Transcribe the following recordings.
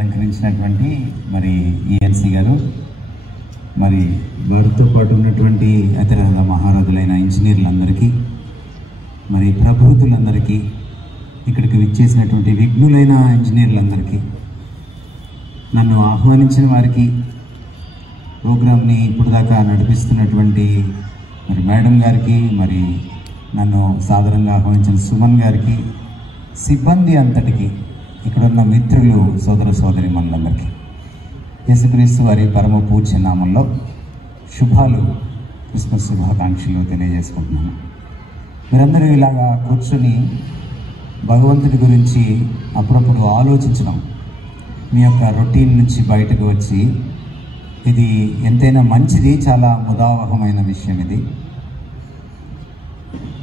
అలంకరించినటువంటి మరి ఈఎన్సీ గారు, మరి వారితో పాటు ఉన్నటువంటి ఇతర మహారథులైన ఇంజనీర్లందరికీ, మరి ప్రభుతులందరికీ, ఇక్కడికి విచ్చేసినటువంటి విఘ్నులైన ఇంజనీర్లందరికీ, నన్ను ఆహ్వానించిన వారికి, ప్రోగ్రామ్ని ఇప్పుడు దాకా నడిపిస్తున్నటువంటి మరి మేడం గారికి, మరి నన్ను సాధారణంగా ఆహ్వానించిన సుమన్ గారికి, సిబ్బంది అంతటికి, ఇక్కడున్న మిత్రులు, సోదర సోదరి మనందరికీ యేసుక్రీస్తు వారి పరమ పూజ్య నామంలో శుభాలు, క్రిస్మస్ శుభాకాంక్షలు తెలియజేసుకుంటున్నాను. మీరందరూ ఇలాగా కూర్చొని భగవంతుడి గురించి అప్పుడప్పుడు ఆలోచించడం, మీ యొక్క రొటీన్ నుంచి బయటకు వచ్చి, ఇది ఎంతైనా మంచిది, చాలా ముదావహమైన విషయం.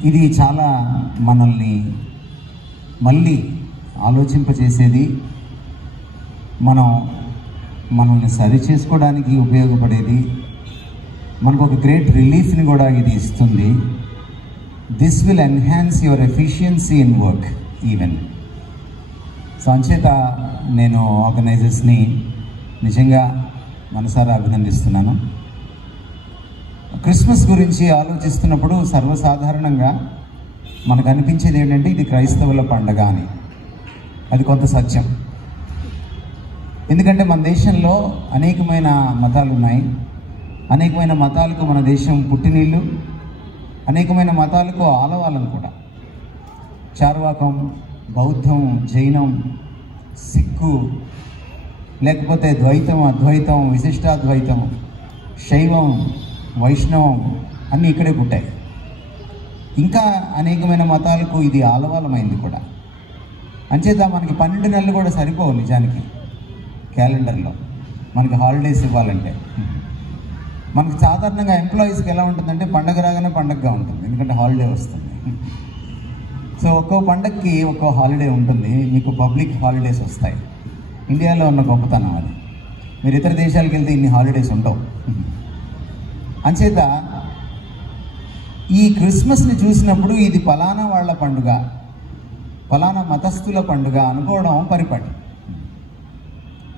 ఇది చాలా మనల్ని ఆలోచింపచేసేది, మనల్ని సరి చేసుకోవడానికి ఉపయోగపడేది, మనకు ఒక గ్రేట్ రిలీఫ్ని కూడా ఇది ఇస్తుంది. This will enhance your efficiency in work even. So అంచేత నేను ఆర్గనైజర్స్ని నిజంగా మనసారా అభినందిస్తున్నాను. క్రిస్మస్ గురించి ఆలోచిస్తున్నప్పుడు సర్వసాధారణంగా మనకు అనిపించేది ఏంటంటే ఇది క్రైస్తవుల పండగ అని. అది కొంత సత్యం. ఎందుకంటే మన దేశంలో అనేకమైన మతాలు ఉన్నాయి. అనేకమైన మతాలకు మన దేశం పుట్టినీళ్ళు, అనేకమైన మతాలకు ఆలవాలను కూడా. చార్వాకం, బౌద్ధం, జైనం, సిక్కు, లేకపోతే ద్వైతం, అద్వైతం, విశిష్టాద్వైతం, శైవం, వైష్ణవం అన్నీ ఇక్కడే పుట్టాయి. ఇంకా అనేకమైన మతాలకు ఇది ఆలవాలమైంది కూడా. అంచేత మనకి 12 నెలలు కూడా సరిపోవు నిజానికి క్యాలెండర్లో మనకి హాలిడేస్ ఇవ్వాలంటే. మనకి సాధారణంగా ఎంప్లాయీస్కి ఎలా ఉంటుందంటే పండగ రాగానే పండగగా ఉంటుంది, ఎందుకంటే హాలిడే వస్తుంది. సో ఒక్కో పండగకి ఒక్కో హాలిడే ఉంటుంది. మీకు పబ్లిక్ హాలిడేస్ వస్తాయి. ఇండియాలో ఉన్న గొప్పతనం అది. మీరు ఇతర దేశాలకు వెళ్తే ఇన్ని హాలిడేస్ ఉండవు. అంచేత ఈ క్రిస్మస్ని చూసినప్పుడు ఇది ఫలానా వాళ్ళ పండుగ, ఫలానా మతస్థుల పండుగ అనుకోవడం పరిపాటి.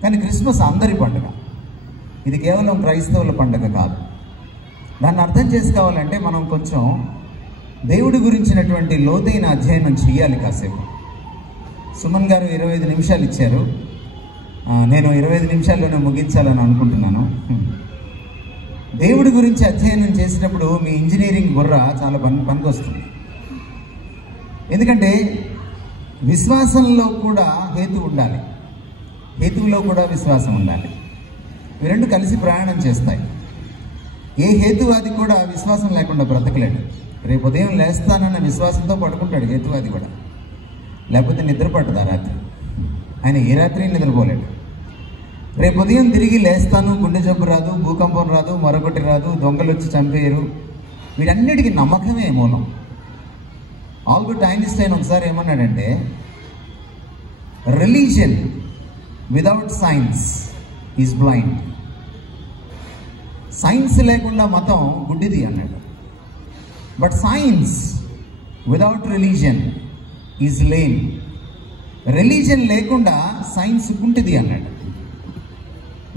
కానీ క్రిస్మస్ అందరి పండుగ. ఇది కేవలం క్రైస్తవుల పండుగ కాదు. దాన్ని అర్థం చేసుకోవాలంటే మనం కొంచెం దేవుడి గురించినటువంటి లోతైన అధ్యయనం చేయాలి కాసేపు. సుమన్ గారు 25 నిమిషాలు ఇచ్చారు. నేను 25 నిమిషాల్లోనే ముగించాలని అనుకుంటున్నాను. దేవుడి గురించి అధ్యయనం చేసినప్పుడు మీ ఇంజనీరింగ్ బుర్ర చాలా పనికి వస్తుంది. ఎందుకంటే విశ్వాసంలో కూడా హేతు ఉండాలి, హేతువులో కూడా విశ్వాసం ఉండాలి. ఇవి రెండు కలిసి ప్రయాణం చేస్తాయి. ఏ హేతువాది కూడా విశ్వాసం లేకుండా బ్రతకలేడు. రేపు ఉదయం లేస్తానన్న విశ్వాసంతో పడుకుంటాడు హేతువాది కూడా, లేకపోతే నిద్ర పట్టదా రాత్రి. ఆయన ఏ రాత్రి నిద్రపోలేడు. రేపు ఉదయం తిరిగి లేస్తాను, గుండె జబ్బు రాదు, భూకంపం రాదు, మరొకటి రాదు, దొంగలు వచ్చి చంపేయరు, వీటన్నిటికీ నమ్మకమే మూలం. ఆల్బర్ట్ ఐన్స్టైన్ ఒకసారి ఏమన్నాడంటే, religion without science is blind. Science లేకుండా మతం గుడ్డిది అన్నాడు. But science without religion is lame. Religion లేకుండా సైన్స్ కుంటిది అన్నాడు.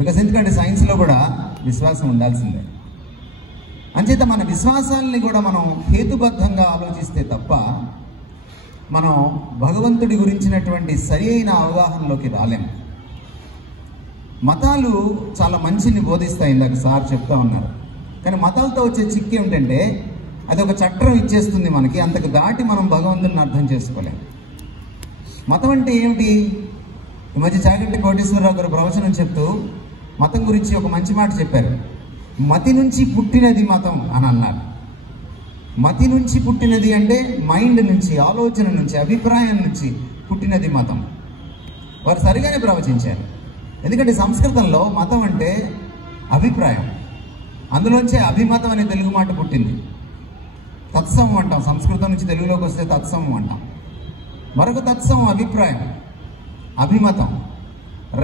బికాస్ ఎందుకంటే సైన్స్లో కూడా విశ్వాసం ఉండాల్సిందే. అంచేత మన విశ్వాసాలని కూడా మనం హేతుబద్ధంగా ఆలోచిస్తే తప్ప మనం భగవంతుడి గురించినటువంటి సరి అయిన అవగాహనలోకి రాలేము. మతాలు చాలా మంచిని బోధిస్తాయి, ఇందాక సార్ చెప్తా ఉన్నారు. కానీ మతాలతో వచ్చే చిక్కి ఏంటంటే అది ఒక చట్టం ఇచ్చేస్తుంది మనకి, అంతకు దాటి మనం భగవంతుడిని అర్థం చేసుకోలేము. మతం అంటే ఏమిటి? ఈ మధ్య చాగంటి కోటేశ్వరరావు గారు ప్రవచనం చెప్తూ మతం గురించి ఒక మంచి మాట చెప్పారు. మతి నుంచి పుట్టినది మతం అని అన్నారు. మతి నుంచి పుట్టినది అంటే మైండ్ నుంచి, ఆలోచన నుంచి, అభిప్రాయం నుంచి పుట్టినది మతం. వారు సరిగానే ప్రవచించారు. ఎందుకంటే సంస్కృతంలో మతం అంటే అభిప్రాయం. అందులోంచే అభిమతం అనే తెలుగు మాట పుట్టింది. తత్సమం అంటాం, సంస్కృతం నుంచి తెలుగులోకి వస్తే తత్సమం అంటాం. మరొక తత్సమం అభిప్రాయం, అభిమతం.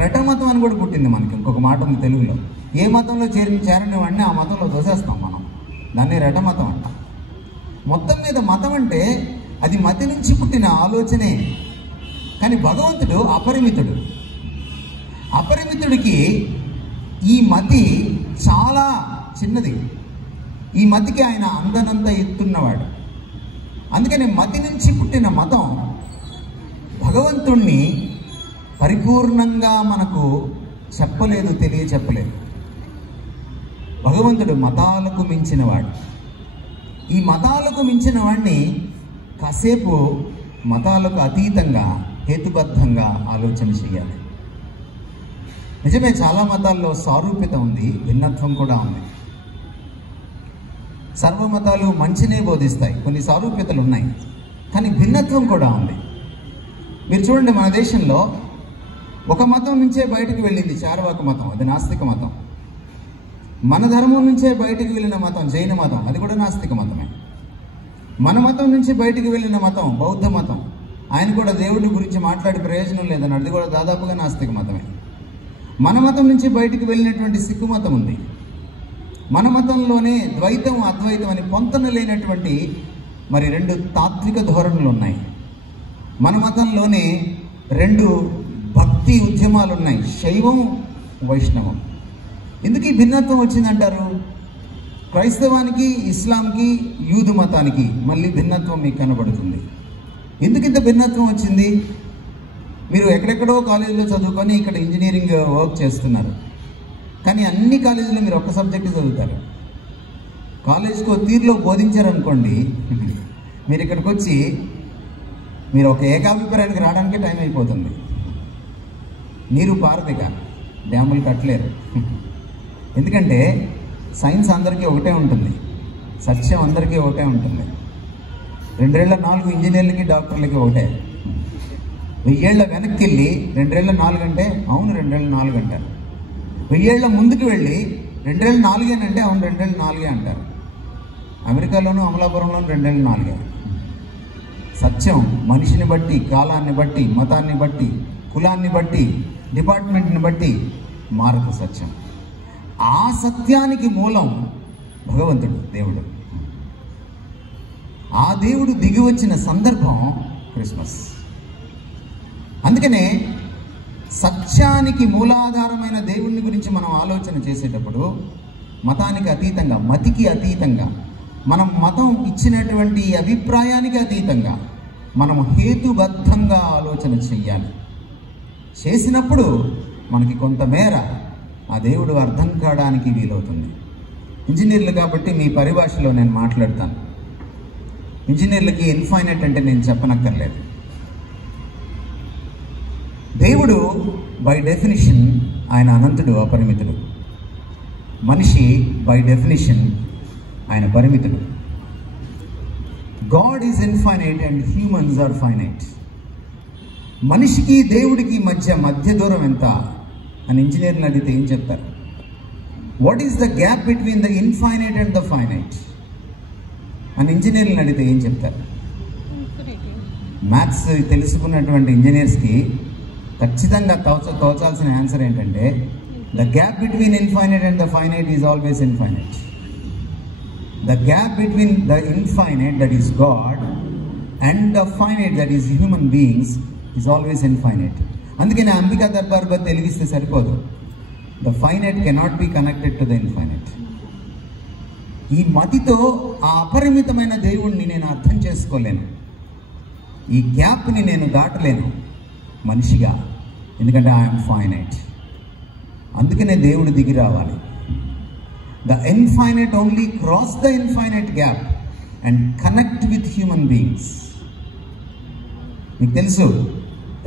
రెటమతం అని కూడా పుట్టింది మనకి. ఇంకొక మాట ఉంది తెలుగులో. ఏ మతంలో చేరని వాడిని ఆ మతంలో దోసేస్తాం మనం. దాన్ని రెటమతం అంటాం. మొత్తం మీద మతం అంటే అది మతి నుంచి పుట్టిన ఆలోచనే. కానీ భగవంతుడు అపరిమితుడు. అపరిమితుడికి ఈ మతి చాలా చిన్నది. ఈ మతికి ఆయన అందనంత ఎత్తున్నవాడు. అందుకని మతి నుంచి పుట్టిన మతం భగవంతుణ్ణి పరిపూర్ణంగా మనకు చెప్పలేదు, తెలియచెప్పలేదు. భగవంతుడు మతాలకు మించినవాడు. ఈ మతాలకు మించిన వాడిని కాసేపు మతాలకు అతీతంగా హేతుబద్ధంగా ఆలోచన చేయాలి. నిజమే, చాలా మతాల్లో సారూప్యత ఉంది, భిన్నత్వం కూడా ఉంది. సర్వమతాలు మంచినే బోధిస్తాయి, కొన్ని సారూప్యతలు ఉన్నాయి, కానీ భిన్నత్వం కూడా ఉంది. మీరు చూడండి, మన దేశంలో ఒక మతం నుంచే బయటకు వెళ్ళింది చార్వాక మతం, అది నాస్తిక మతం. మన ధర్మం నుంచే బయటకు వెళ్ళిన మతం జైన మతం, అది కూడా నాస్తిక మతమే. మన మతం నుంచి బయటకు వెళ్ళిన మతం బౌద్ధ మతం, ఆయన కూడా దేవుడి గురించి మాట్లాడే ప్రయోజనం లేదని, అది కూడా దాదాపుగా నాస్తిక మతమే. మన మతం నుంచి బయటకు వెళ్ళినటువంటి సిక్కు మతం ఉంది. మన మతంలోనే ద్వైతం అద్వైతం అని పొంతన లేనటువంటి మరి 2 తాత్విక ధోరణులు ఉన్నాయి. మన మతంలోనే 2 భక్తి ఉద్యమాలు ఉన్నాయి, శైవం వైష్ణవం. ఎందుకు ఈ భిన్నత్వం వచ్చిందంటారు? క్రైస్తవానికి, ఇస్లాంకి, యూదు మతానికి మళ్ళీ భిన్నత్వం మీకు కనబడుతుంది. ఎందుకు ఇంత భిన్నత్వం వచ్చింది? మీరు ఎక్కడెక్కడో కాలేజీలో చదువుకొని ఇక్కడ ఇంజనీరింగ్ వర్క్ చేస్తున్నారు, కానీ అన్ని కాలేజీలో మీరు ఒక్క సబ్జెక్టు చదువుతారు. కాలేజ్కి ఒక తీరులో బోధించారనుకోండి, మీరు ఇక్కడికి వచ్చి మీరు ఒక ఏకాభిప్రాయానికి రావడానికే టైం అయిపోతుంది. నీరు పారదిక, డ్యాములు కట్టలేరు. ఎందుకంటే సైన్స్ అందరికీ ఒకటే ఉంటుంది, సత్యం అందరికీ ఒకటే ఉంటుంది. 2004 ఇంజనీర్లకి డాక్టర్లకి ఒకటే. 1000 ఏళ్ల వెనక్కి వెళ్ళి 2004 అంటే అవును 2004 అంటారు. 1000 ఏళ్ల ముందుకు వెళ్ళి 2004 అంటే అవును 2004 అంటారు. అమెరికాలోనూ అమలాపురంలోనూ 2004. సత్యం మనిషిని బట్టి, కాలాన్ని బట్టి, మతాన్ని బట్టి, కులాన్ని బట్టి, డిపార్ట్మెంట్ని బట్టి మారదు సత్యం. ఆ సత్యానికి మూలం భగవంతుడు, దేవుడు. ఆ దేవుడు దిగి వచ్చిన సందర్భం క్రిస్మస్. అందుకనే సత్యానికి మూలాధారమైన దేవుడిని గురించి మనం ఆలోచన చేసేటప్పుడు మతానికి అతీతంగా, మతికి అతీతంగా, మనం మతం ఇచ్చినటువంటి అభిప్రాయానికి అతీతంగా మనం హేతుబద్ధంగా ఆలోచన చెయ్యాలి. చేసినప్పుడు మనకి కొంతమేర ఆ దేవుడు అర్థం కావడానికి వీలవుతుంది. ఇంజనీర్లు కాబట్టి మీ పరిభాషలో నేను మాట్లాడతాను. ఇంజనీర్లకి ఇన్ఫైనైట్ అంటే నేను చెప్పనక్కర్లేదు. దేవుడు బై డెఫినిషన్ ఆయన అనంతుడు, అపరిమితుడు. మనిషి బై డెఫినిషన్ ఆయన పరిమితుడు. God is infinite and humans are finite. మనిషికి దేవుడికి మధ్య దూరం ఎంత అని ఇంజనీర్ని అడిగితే ఏం చెప్తారు? What is the gap between the infinite and the finite అని ఇంజనీర్ని అడిగితే ఏం చెప్తారు? మ్యాథ్స్ తెలుసుకున్నటువంటి ఇంజనీర్స్కి ఖచ్చితంగా తోచాల్సిన ఆన్సర్ ఏంటంటే the gap between infinite and the finite is always infinite. The gap between the infinite, that is God, and the finite, that is human beings, is always infinite. అందుకని అంబికా దర్బార్ బద్ద వెలిగిస్తే సరిపోదు. The finite cannot be connected to the infinite. ఈ మతితో ఆ అపరిమితమైన దేవుణ్ణి నేను అర్థం చేసుకోలేను, ఈ గ్యాప్ని నేను దాటలేను మనిషిగా, ఎందుకంటే ఐఎమ్ ఫైనైట్. అందుకనే దేవుడు దిగి రావాలి. The infinite only cross the infinite gap and connect with human beings. మీకు తెలుసు,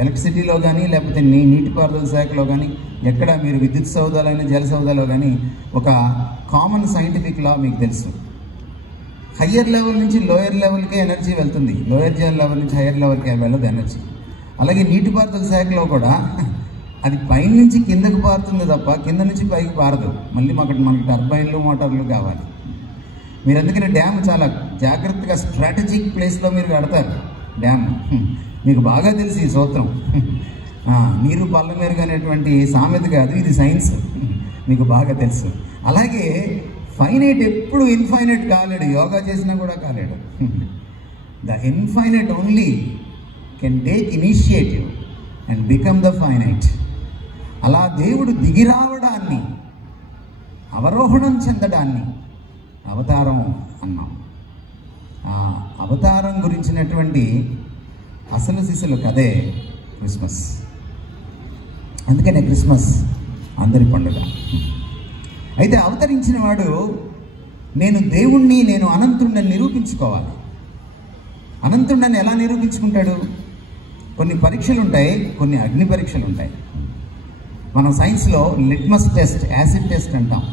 ఎలక్ట్రిసిటీలో కానీ లేకపోతే నీటిపారుదల శాఖలో కానీ ఎక్కడ మీరు విద్యుత్ సౌదాలైన జల సౌదాలో కానీ ఒక కామన్ సైంటిఫిక్ లా మీకు తెలుసు. హయ్యర్ లెవెల్ నుంచి లోయర్ లెవెల్కే ఎనర్జీ వెళ్తుంది, లోయర్ లెవెల్ నుంచి హయ్యర్ లెవెల్కే వెళ్ళదు ఎనర్జీ. అలాగే నీటిపారుదల శాఖలో కూడా అది పైన నుంచి కిందకు పారుతుంది తప్ప కింద నుంచి పైకి పారదు. మళ్ళీ మనకి టర్బైన్లు, మోటార్లు కావాలి. మీరు అందుకని డ్యామ్ చాలా జాగ్రత్తగా స్ట్రాటజిక్ ప్లేస్లో మీరు కడతారు డ్యామ్. మీకు బాగా తెలుసు ఈ సూత్రం. నీరు పళ్ళ మెరుగు అనేటువంటి సామెత కాదు, ఇది సైన్స్, మీకు బాగా తెలుసు. అలాగే ఫైనైట్ ఎప్పుడు ఇన్ఫైనైట్ కాలేడు, యోగా చేసినా కూడా కాలేడు. The infinite only can take initiative and become the finite. అలా దేవుడు దిగిరావడాన్ని, అవరోహణం చెందడాన్ని అవతారం అన్నాం. ఆ అవతారం గురించినటువంటి అసలు సిసలు కథే క్రిస్మస్. అందుకనే క్రిస్మస్ అందరి పండుగ. అయితే అవతరించిన వాడు నేను దేవుణ్ణి, నేను అనంతుణ్ణని నిరూపించుకోవాలి. అనంతుణ్ణని ఎలా నిరూపించుకుంటాడు? కొన్ని పరీక్షలు ఉంటాయి, కొన్ని అగ్ని పరీక్షలు ఉంటాయి. మనం సైన్స్లో లిట్మస్ టెస్ట్, యాసిడ్ టెస్ట్ అంటాం.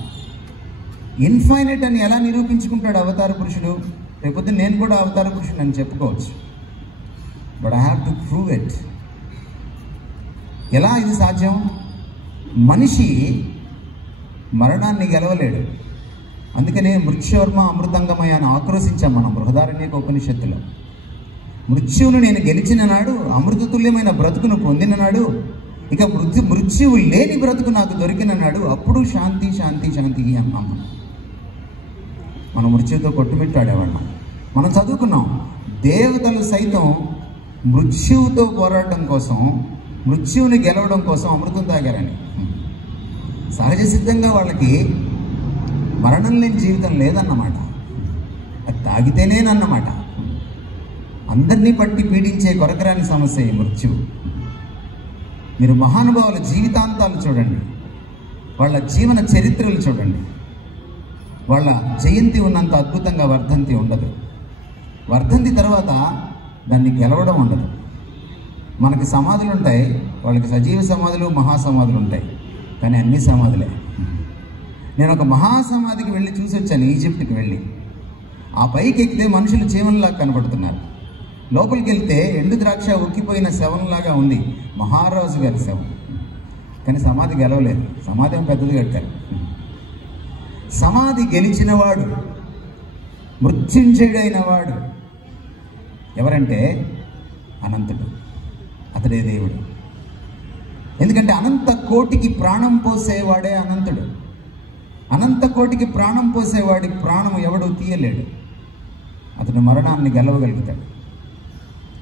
ఇన్ఫైనైట్ అని ఎలా నిరూపించుకుంటాడు అవతార పురుషుడు? రేపొద్దు నేను కూడా అవతార పురుషుడు అని చెప్పుకోవచ్చు. But I have to prove it. ఎలా ఇది సాధ్యం? మనిషి మరణాన్ని గెలవలేడు. అందుకనే మృత్యువర్మ అమృతంగమయ అని ఆక్రోశించాం మనం బృహదారణ్యక ఉపనిషత్తులో. మృత్యువును నేను గెలిచిన నాడు, అమృతతుల్యమైన బ్రతుకును పొందిన నాడు, ఇక మృత్యువు లేని బ్రతుకు నాకు దొరికిన నాడు, అప్పుడు శాంతి శాంతి శాంతి అన్నాం. మనం మృత్యువుతో కొట్టుమిట్టాడేవాళ్ళం. మనం చదువుకున్నాం, దేవతలు సైతం మృత్యువుతో పోరాటం కోసం, మృత్యువుని గెలవడం కోసం అమృతం తాగారని. సహజ సిద్ధంగా వాళ్ళకి మరణం లేని జీవితం లేదన్నమాట. అది తాగితేనేనన్నమాట. అందరినీ పట్టి పీడించే కొరకరాని సమస్య ఈ మృత్యువు. మీరు మహానుభావుల జీవితాంతాలు చూడండి, వాళ్ళ జీవన చరిత్రలు చూడండి. వాళ్ళ జయంతి ఉన్నంత అద్భుతంగా వర్ధంతి ఉండదు. వర్ధంతి తర్వాత దాన్ని గెలవడం ఉండదు. మనకి సమాధులు ఉంటాయి, వాళ్ళకి సజీవ సమాధులు, మహాసమాధులు ఉంటాయి. కానీ అన్ని సమాధులే. నేను ఒక మహాసమాధికి వెళ్ళి చూసి వచ్చాను, ఈజిప్ట్కి వెళ్ళి. ఆ పైకి ఎక్కితే మనుషులు చీమల్లాగా కనబడుతున్నారు. లోపలికి వెళ్తే ఎండు ద్రాక్ష ఉక్కిపోయిన శవంలాగా ఉంది, మహారాజు గారి శవం. కానీ సమాధి గెలవలేదు. సమాధి ఏం పెద్దది కట్టారు. సమాధి గెలిచినవాడు, మృత్యుంజయుడైన వాడు ఎవరంటే అనంతుడు. అతడే దేవుడు. ఎందుకంటే అనంత కోటికి ప్రాణం పోసేవాడే అనంతుడు. అనంత కోటికి ప్రాణం పోసేవాడి ప్రాణం ఎవడూ తీయలేడు. అతను మరణాన్ని గెలవగలుగుతాడు.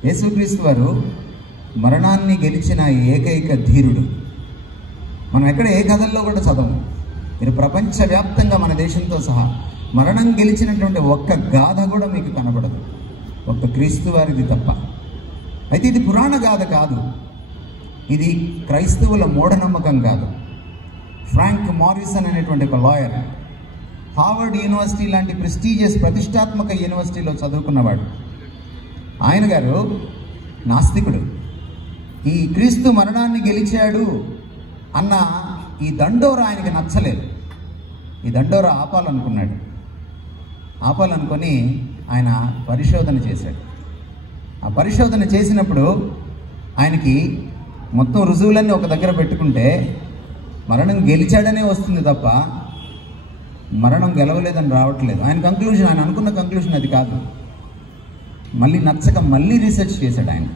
యేసుక్రీస్తు వారు మరణాన్ని గెలిచిన ఏకైక ధీరుడు. మనం ఎక్కడ ఏ కథల్లో కూడా చదవము. మీరు ప్రపంచవ్యాప్తంగా మన దేశంతో సహా మరణం గెలిచినటువంటి ఒక్క గాథ కూడా మీకు కనబడదు, ఒక్క క్రీస్తు వారిది తప్ప. అయితే ఇది పురాణ గాథ కాదు, ఇది క్రైస్తవుల మూఢనమ్మకం కాదు. ఫ్రాంక్ మారిసన్ అనేటువంటి ఒక లాయర్, హార్వర్డ్ యూనివర్సిటీ లాంటి ప్రెస్టీజియస్ ప్రతిష్టాత్మక యూనివర్సిటీలో చదువుకున్నవాడు. ఆయన గారు నాస్తికుడు. ఈ క్రీస్తు మరణాన్ని గెలిచాడు అన్న ఈ దండోర ఆయనకి నచ్చలేదు. ఈ దండోర ఆపాలనుకున్నాడు. ఆపాలనుకొని ఆయన పరిశోధన చేశాడు. ఆ పరిశోధన చేసినప్పుడు ఆయనకి మొత్తం రుజువులన్నీ ఒక దగ్గర పెట్టుకుంటే మరణం గెలిచాడనే వస్తుంది తప్ప మరణం గెలవలేదని రావట్లేదు. ఆయన కంక్లూజన్, ఆయన అనుకున్న కంక్లూజన్ అది కాదు. మళ్ళీ నచ్చక మళ్ళీ రీసెర్చ్ చేశాడు ఆయన.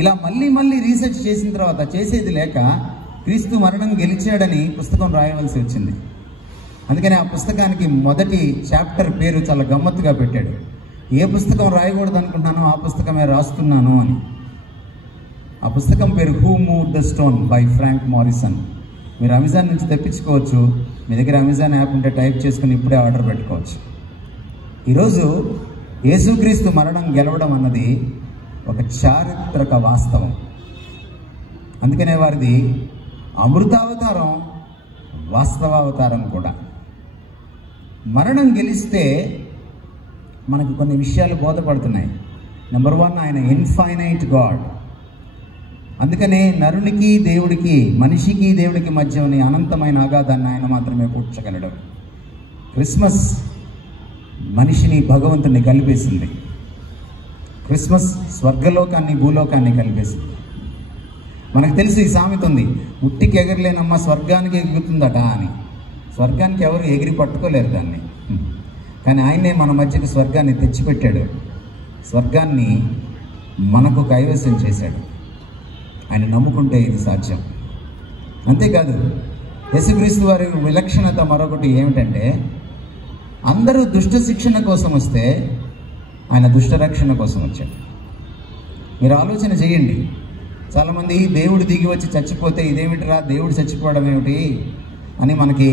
ఇలా మళ్ళీ రీసెర్చ్ చేసిన తర్వాత చేసేది లేక క్రీస్తు మరణం గెలిచాడని పుస్తకం రాయవలసి వచ్చింది. అందుకని ఆ పుస్తకానికి మొదటి చాప్టర్ పేరు చాలా గమ్మత్తుగా పెట్టాడు. ఏ పుస్తకం రాయకూడదు అనుకుంటున్నానో ఆ పుస్తకమే రాస్తున్నాను అని. ఆ పుస్తకం పేరు who moved the stone by Frank Morison. మీరు అమెజాన్ నుంచి తెప్పించుకోవచ్చు. మీ దగ్గర అమెజాన్ యాప్ ఉంటే టైప్ చేసుకుని ఇప్పుడే ఆర్డర్ పెట్టుకోవచ్చు. ఈరోజు యేసుక్రీస్తు మరణం గెలవడం అన్నది ఒక చారిత్రక వాస్తవం. అందుకనే వారిది అమృతావతారం, వాస్తవావతారం కూడా. మరణం గెలిస్తే మనకు కొన్ని విషయాలు బోధపడుతున్నాయి. నెంబర్ 1, ఆయన ఇన్ఫైనైట్ గాడ్. అందుకనే నరునికి దేవుడికి, మనిషికి దేవుడికి మధ్య ఉన్న అనంతమైన అగాధాన్ని ఆయన మాత్రమే పూడ్చగలడు. క్రిస్మస్ మనిషిని భగవంతుని కలిపేసింది. క్రిస్మస్ స్వర్గలోకాన్ని భూలోకాన్ని కలిపేసింది. మనకు తెలుసు ఈ సామెత ఉంది, ఉట్టికి ఎగరలేనమ్మ స్వర్గానికి ఎగురుతుందట అని. స్వర్గానికి ఎవరు ఎగిరి పట్టుకోలేరు దాన్ని. కానీ ఆయనే మన మధ్యకు స్వర్గాన్ని తెచ్చిపెట్టాడు. స్వర్గాన్ని మనకు కైవసం చేశాడు. ఆయన నమ్ముకుంటే ఇది సాధ్యం. అంతేకాదు యేసుక్రీస్తు వారి విలక్షణత మరొకటి ఏమిటంటే, అందరూ దుష్ట శిక్షణ కోసం వస్తే ఆయన దుష్ట రక్షణ కోసం వచ్చాడు. మీరు ఆలోచన చేయండి, చాలామంది దేవుడు దిగి వచ్చి చచ్చిపోతే ఇదేమిటిరా దేవుడు చచ్చిపోవడం ఏమిటి అని మనకి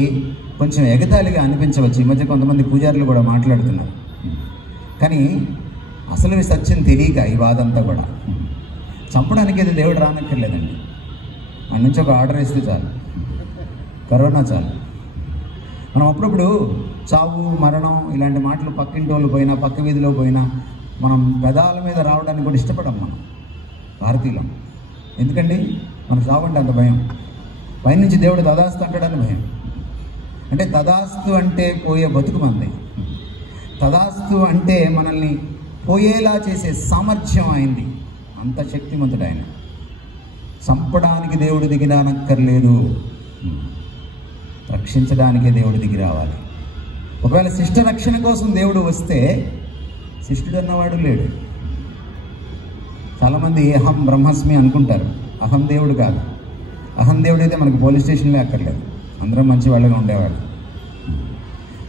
కొంచెం ఎగతాళిగా అనిపించవచ్చు. ఈ మధ్య కొంతమంది పూజారులు కూడా మాట్లాడుతున్నారు. కానీ అసలు సత్యం తెలియక ఈ వాదంతా కూడా చంపడానికి అయితే దేవుడు రానక్కర్లేదండి. మన నుంచి ఒక ఆర్డర్ ఇస్తే చాలు, కరోనా చాలు. మనం అప్పుడప్పుడు చావు మరణం ఇలాంటి మాటలు పక్కింటి వాళ్ళు పోయినా పక్క వీధిలో పోయినా మనం పెదాల మీద రావడానికి కూడా ఇష్టపడం మనం భారతీయులం. ఎందుకండి మనకు చావంటే అంత భయం. పైనుంచి దేవుడు తదాస్తు అంటాడని భయం. అంటే తదాస్తు అంటే పోయే బతుకు మంది. తదాస్తు అంటే మనల్ని పోయేలా చేసే సామర్థ్యం అయింది. అంత శక్తిమంతుడు ఆయన. చంపడానికి దేవుడు దిగి రానక్కర్లేదు, రక్షించడానికే దేవుడు దిగి రావాలి. ఒకవేళ శిష్ట రక్షణ కోసం దేవుడు వస్తే శిష్టుడు అన్నవాడు లేడు. చాలామంది అహం బ్రహ్మస్మి అనుకుంటారు. అహం దేవుడు కాదు. అహం దేవుడు అయితే మనకి పోలీస్ స్టేషన్లే అక్కర్లేదు, అందరం మంచి వాళ్ళగా ఉండేవాడు.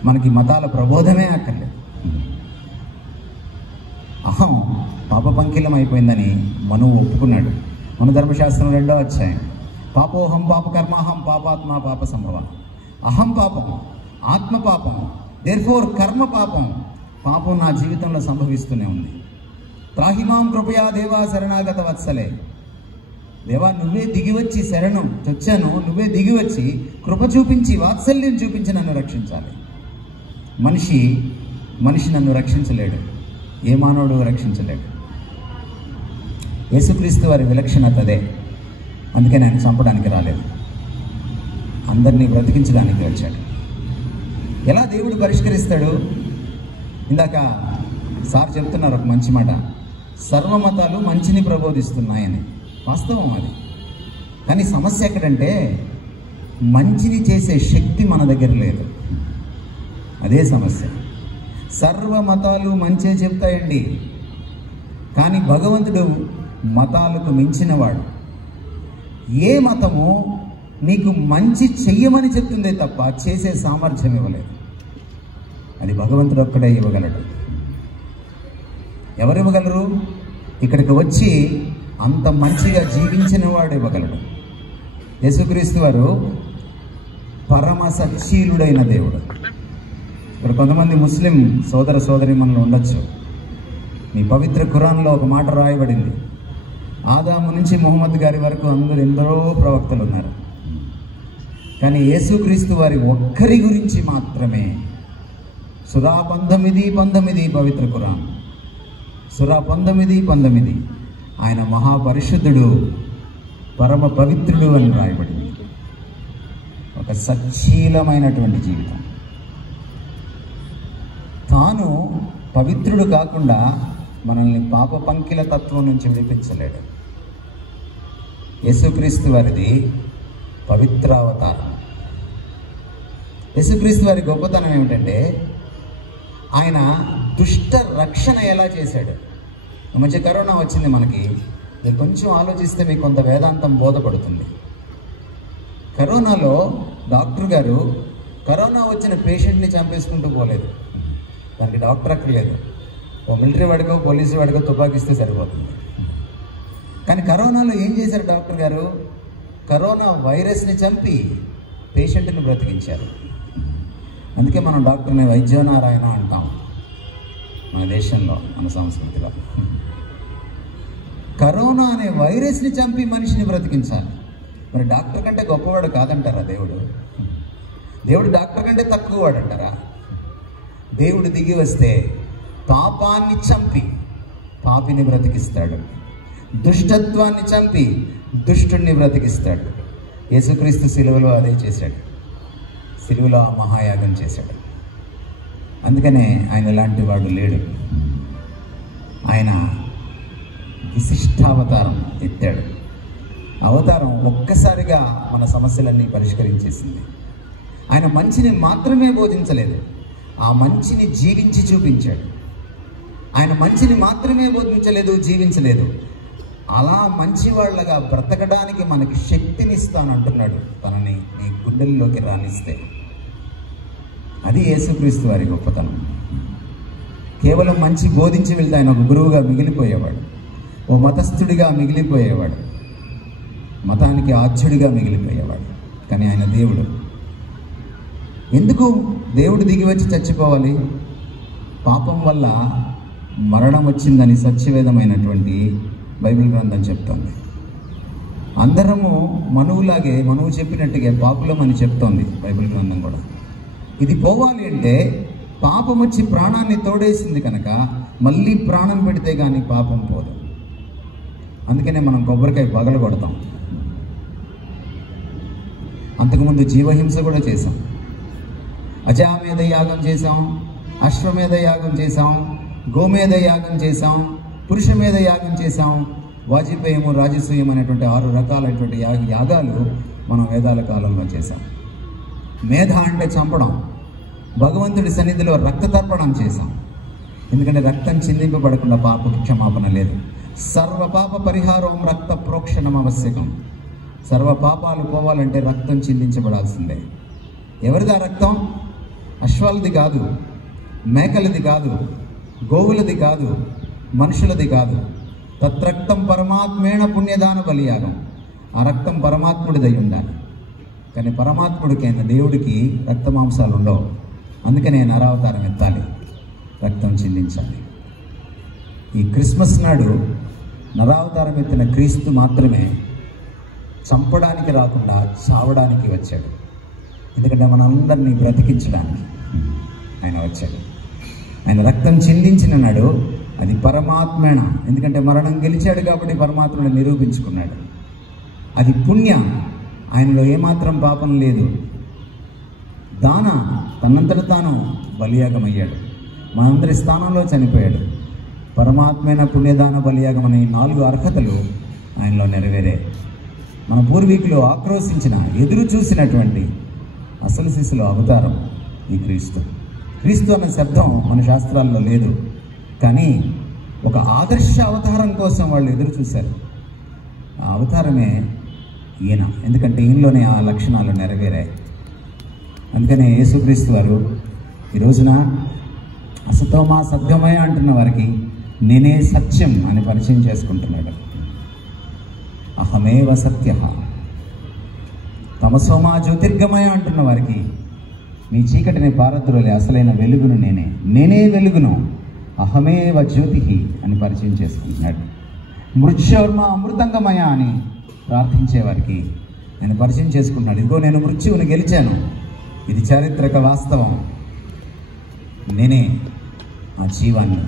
మనకి మతాల ప్రబోధమే అక్కర్లేదు. అహం పాపపంకిలం అయిపోయిందని మనువు ఒప్పుకున్నాడు. మన ధర్మశాస్త్రం 2వ అధ్యాయం. పాపోహం పాపకర్మాహం పాపాత్మ పాప సంభవ. అహం పాపం, ఆత్మ పాపం, దేర్ఫోర్ కర్మ పాపం. పాపం నా జీవితంలో సంభవిస్తూనే ఉంది. త్రాహిమాం కృపయా దేవా శరణాగత వత్సలే. దేవా నువ్వే దిగివచ్చి శరణం చొచ్చాను, నువ్వే దిగివచ్చి కృప చూపించి వాత్సల్యం చూపించి నన్ను రక్షించాలి. మనిషి నన్ను రక్షించలేడు, ఏ మానవుడు రక్షించలేడు. యేసుక్రీస్తు వారి విలక్షణత అదే. అందుకే ఆయన చంపడానికి రాలేదు, అందరినీ బ్రతికించడానికి వచ్చాడు. ఎలా దేవుడు పరిష్కరిస్తాడు? ఇందాక సార్ చెప్తున్నారు ఒక మంచి మాట, సర్వమతాలు మంచిని ప్రబోధిస్తున్నాయని. వాస్తవం అది. కానీ సమస్య ఎక్కడంటే మంచిని చేసే శక్తి మన దగ్గర లేదు. అదే సమస్య. సర్వమతాలు మంచే చెప్తాయండి, కానీ భగవంతుడు మతాలకు మించినవాడు. ఏ మతము నీకు మంచి చెయ్యమని చెప్తుందే తప్ప చేసే సామర్థ్యం ఇవ్వలేదు. అది భగవంతుడు ఒక్కడే ఇవ్వగలడు. ఎవరు ఇవ్వగలరు? ఇక్కడికి వచ్చి అంత మంచిగా జీవించిన వాడు ఇవ్వగలడు. యేసుక్రీస్తు వారు పరమ సచ్చీలుడైన దేవుడు. ఇక్కడ కొంతమంది ముస్లిం సోదర సోదరీమణులు ఉండొచ్చు. మీ పవిత్ర ఖురాన్లో ఒక మాట రాయబడింది, ఆదాము నుంచి ముహమ్మద్ గారి వరకు అందరూ ఎందరో ప్రవక్తలు ఉన్నారు, కానీ యేసుక్రీస్తు వారి ఒక్కరి గురించి మాత్రమే సురా 19:19 పవిత్ర ఖురాన్, సురా 19:19 ఆయన మహాపరిశుద్ధుడు, పరమ పవిత్రుడు అని రాయబడింది. ఒక సచ్చీలమైనటువంటి జీవితం. తాను పవిత్రుడు కాకుండా మనల్ని పాప పంకిల తత్వం నుంచి విడిపించలేడు. యేసుక్రీస్తు వారిది పవిత్ర అవతారం. యేసుక్రీస్తు వారి గొప్పతనం ఏమిటంటే ఆయన దుష్ట రక్షణ ఎలా చేశాడు. ఈ మధ్య కరోనా వచ్చింది మనకి. మీరు కొంచెం ఆలోచిస్తే మీకు కొంత వేదాంతం బోధపడుతుంది. కరోనాలో డాక్టర్ గారు కరోనా వచ్చిన పేషెంట్ని చంపేసుకుంటూ పోలేదు. దానికి డాక్టర్ అక్కర్లేదు, ఓ మిలిటరీ వాడికో పోలీసు వాడికో తుపాకిస్తే సరిపోతుంది. కానీ కరోనాలో ఏం చేశారు డాక్టర్ గారు? కరోనా వైరస్ని చంపి పేషెంట్ని బ్రతికించారు. అందుకే మనం డాక్టర్ని వైద్యనారాయణ అంటాం మన దేశంలో, మన సంస్కృతిలో. కరోనా అనే వైరస్ని చంపి మనిషిని బ్రతికించాలి. మరి డాక్టర్ కంటే గొప్పవాడు కాదంటారా దేవుడు? దేవుడు డాక్టర్ కంటే తక్కువ వాడు అంటారా? దేవుడు దిగి వస్తే పాపాన్ని చంపి పాపిని బ్రతికిస్తాడు, దుష్టత్వాన్ని చంపి దుష్టుణ్ణి బ్రతికిస్తాడు. యేసుక్రీస్తు సిలువలో అదే చేశాడు, సిలువలో ఆ మహాయాగం చేశాడు. అందుకనే ఆయన లాంటి వాడు లేడు. ఆయన విశిష్టావతారం ఎత్తాడు. అవతారం ఒక్కసారిగా మన సమస్యలన్నీ పరిష్కరించేసింది. ఆయన మంచిని మాత్రమే బోధించలేదు, ఆ మంచిని జీవించి చూపించాడు. ఆయన మంచిని మాత్రమే బోధించలేదు, జీవించలేదు, అలా మంచివాళ్ళగా బ్రతకడానికి మనకి శక్తినిస్తానంటున్నాడు, తనని నీ గుండెల్లోకి రానిస్తే. అది యేసుక్రీస్తు వారి గొప్పతనం. కేవలం మంచి బోధించి వెళ్తే ఆయన ఒక గురువుగా మిగిలిపోయేవాడు, ఓ మతస్థుడిగా మిగిలిపోయేవాడు. మతానికి ఆచ్యుడిగా మిగిలిపోయేవాడు. కానీ ఆయన దేవుడు. ఎందుకు దేవుడు దిగి వచ్చి చచ్చిపోవాలి? పాపం వల్ల మరణం వచ్చిందని సత్యవేదమైనటువంటి బైబిల్ గ్రంథం చెప్తోంది. అందరము మనువులాగే, మనువు చెప్పినట్టుగా పాపులం అని చెప్తోంది బైబిల్ గ్రంథం కూడా. ఇది పోవాలి అంటే పాపం వచ్చి ప్రాణాన్ని తోడేసింది కనుక మళ్ళీ ప్రాణం పెడితే కానీ పాపం పోదు. అందుకనే మనం కొబ్బరికాయ పగలు కొడతాం. అంతకుముందు జీవహింస కూడా చేసాం. అజామేధ యాగం చేసాం, అశ్వమేధ యాగం చేసాం, గోమేధ యాగం చేసాం, పురుషమేధ యాగం చేసాం, వాజిపేయము, రాజసూయం అనేటువంటి 6 రకాలైనటువంటి యాగాలు మనం వేదాల కాలంలో చేసాం. మేధ అంటే చంపడం. భగవంతుడి సన్నిధిలో రక్త తర్పణం చేశాం. ఎందుకంటే రక్తం చిందింపబడకుండా పాపకి క్షమాపణ లేదు. సర్వ పాప పరిహారం రక్త ప్రోక్షణం ఆవశ్యకం. సర్వ పాపాలు పోవాలంటే రక్తం చిందించబడాల్సిందే. ఎవరిదా రక్తం? అశ్వాలది కాదు, మేకలది కాదు, గోవులది కాదు, మనుషులది కాదు. తత్రక్తం పరమాత్మేణ పుణ్యదాన బలియాగం. ఆ రక్తం పరమాత్ముడిదై ఉండాలి. కానీ పరమాత్ముడికైన దేవుడికి రక్త మాంసాలు ఉండవు. అందుకనే నరావతారం ఎత్తాలి, రక్తం చిందించాలి. ఈ క్రిస్మస్ నాడు నరావతారం ఎత్తిన క్రీస్తు మాత్రమే చంపడానికి రాకుండా చావడానికి వచ్చాడు. ఎందుకంటే మనందరినీ బ్రతికించడానికి ఆయన వచ్చాడు. ఆయన రక్తం చిందించిన నాడు అది పరమాత్మేణ. ఎందుకంటే మరణం గెలిచాడు కాబట్టి పరమాత్మను నిరూపించుకున్నాడు. అది పుణ్య. ఆయనలో ఏమాత్రం పాపం లేదు. దాన తనంతట తాను బలియాగమయ్యాడు. మనందరి స్థానంలో చనిపోయాడు. పరమాత్మైన పుణ్యదాన బలియాగం అనే 4 అర్హతలు ఆయనలో నెరవేరే. మన పూర్వీకులు ఆక్రోశించిన, ఎదురు చూసినటువంటి అసలు శిశుల అవతారం ఈ క్రీస్తు. క్రీస్తు అన్న శబ్దం మన శాస్త్రాల్లో లేదు, కానీ ఒక ఆదర్శ అవతారం కోసం వాళ్ళు ఎదురు చూశారు. ఆ అవతారమే ఈయన. ఎందుకంటే ఈయనలోనే ఆ లక్షణాలు నెరవేరాయి. అందుకనే యేసుక్రీస్తు వారు ఈ రోజున అసతోమా సద్గమయ అంటున్న వారికి నేనే సత్యం అని పరిచయం చేసుకుంటున్నాడు. అహమేవ సత్య. తమసోమా జ్యోతిర్గమయ అంటున్న వారికి మీ చీకటిని పారద్రోలే అసలైన వెలుగును నేనే వెలుగును. అహమేవ జ్యోతి అని పరిచయం చేసుకుంటున్నాడు. మృత్యోర్మ అమృతంగమయ అని ప్రార్థించే వారికి నేను పరిచయం చేసుకుంటున్నాడు. ఇదిగో నేను మృత్యువుని గెలిచాను. ఇది చారిత్రక వాస్తవం. నేనే ఆ జీవాన్ని,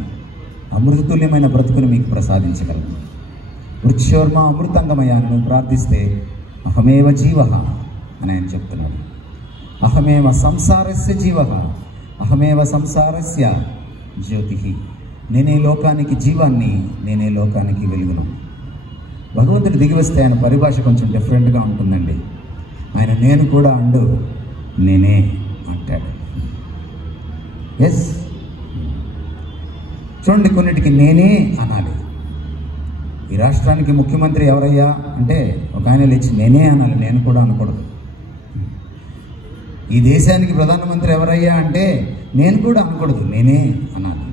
అమృతతుల్యమైన బ్రతుకుని మీకు ప్రసాదించగలను. మృత్యోర్మ అమృతంగమయాన్ని నువ్వు ప్రార్థిస్తే అహమేవ జీవ అని ఆయన చెప్తున్నాడు. అహమేవ సంసారస్య జీవ, అహమేవ సంసారస్య జ్యోతి. నేనే లోకానికి జీవాన్ని, నేనే లోకానికి వెలుగును. భగవంతుడు దిగి వస్తే ఆయన పరిభాష కొంచెం డిఫరెంట్గా ఉంటుందండి. ఆయన నేను కూడా అండు, నేనే అంటాడు. ఎస్, చూడండి, కొన్నిటికి నేనే అనాలి. ఈ రాష్ట్రానికి ముఖ్యమంత్రి ఎవరయ్యా అంటే ఒక ఆయన లేచి నేనే అనాలి, నేను కూడా అనకూడదు. ఈ దేశానికి ప్రధానమంత్రి ఎవరయ్యా అంటే నేను కూడా అనకూడదు, నేనే అనాలి.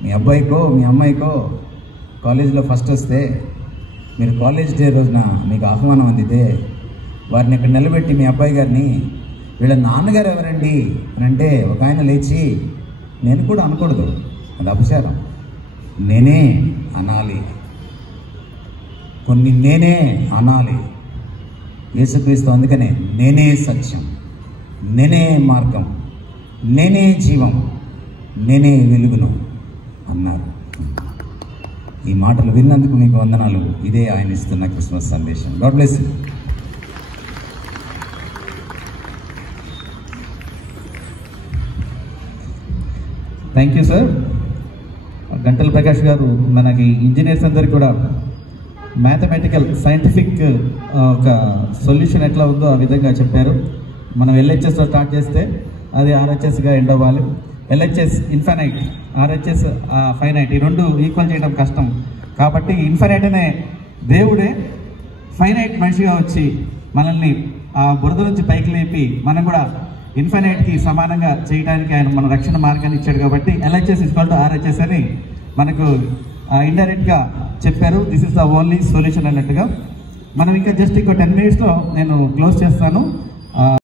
మీ అబ్బాయికో మీ అమ్మాయికో కాలేజీలో ఫస్ట్ వస్తే మీరు కాలేజ్ డే రోజున మీకు ఆహ్వానం అందితే వారిని ఇక్కడ నిలబెట్టి మీ అబ్బాయి గారిని వీళ్ళ నాన్నగారు ఎవరండి అని అంటే ఒక ఆయన లేచి నేను కూడా అనకూడదు, అది అపచారం. నేనే అనాలి. కొన్ని నేనే అనాలి. యేసుక్రీస్తు అందుకనే నేనే సత్యం, నేనే మార్గం, నేనే జీవం, నేనే వెలుగును అన్నారు. ఈ మాటలు విన్నందుకు మీకు వందనాలు. ఇదే ఆయన ఇస్తున్న క్రిస్మస్ సందేశం. God bless you. Thank you sir. గంటల ప్రకాష్ గారు మనకి ఇంజనీర్స్ అందరికీ కూడా మ్యాథమెటికల్ సైంటిఫిక్ ఒక సొల్యూషన్ ఎట్లా ఉందో ఆ విధంగా చెప్పారు. మనం ఎల్హెచ్ఎస్లో స్టార్ట్ చేస్తే అది ఆర్హెచ్ఎస్గా ఎండ్ అవ్వాలి. LHS infinite, RHS finite. ఈ రెండు ఈక్వల్ చేయడం కష్టం. కాబట్టి ఇన్ఫైనైట్ అనే దేవుడే ఫైనైట్ మనిషిగా వచ్చి మనల్ని ఆ బురద నుంచి పైకి లేపి మనం కూడా ఇన్ఫైనైట్కి సమానంగా చేయడానికి ఆయన మన రక్షణ మార్గాన్ని ఇచ్చాడు. కాబట్టి ఎల్హెచ్ఎస్ ఈక్వల్ టు ఆర్హెచ్ఎస్ అని మనకు ఇండైరెక్ట్గా చెప్పారు. This is the only solution అన్నట్టుగా. మనం ఇంకా జస్ట్ ఇంకో 10 minutesలో నేను క్లోజ్ చేస్తాను.